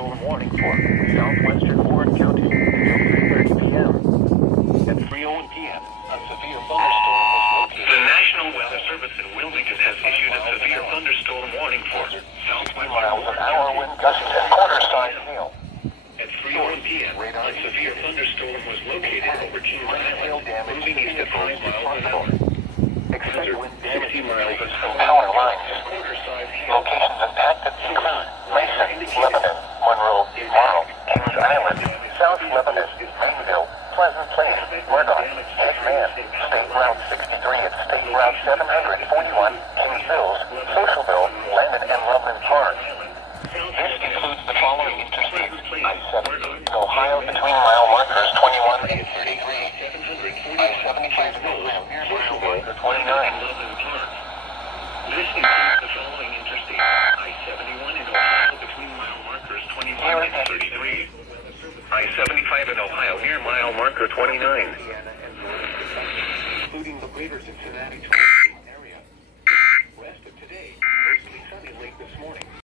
thunderstorm warning for southwestern Warren County until 3:30 p.m. At 3:01 p.m., a severe thunderstorm was located. The National Weather Service in Wilmington has issued a severe thunderstorm warning for southwestern miles an Warren hour County. wind gusts and quarter-size hail. At 3:01 p.m., a severe thunderstorm was located over Kings Island, moving east at 5 miles an hour. Expect wind 60 damage miles an from hour. power lines. Quarter-size hail. Locations impacted include Mason, Lebanon, Monroe, Marl, Kings Island, South Lebanon, Mainville, Pleasant Place, Murdoch, Edgeman, State Route 63 at State Route 741, Kings Hills, Socialville, Landon and Loveland Park. This includes the following interstates: I-70, Ohio between mile markers 21 and 33, I-75 in Ohio near mile marker 29. This includes the following interstates: I-71 in Ohio between mile markers 21 and 33, I-75 in Ohio near mile marker 29. Including the greater Cincinnati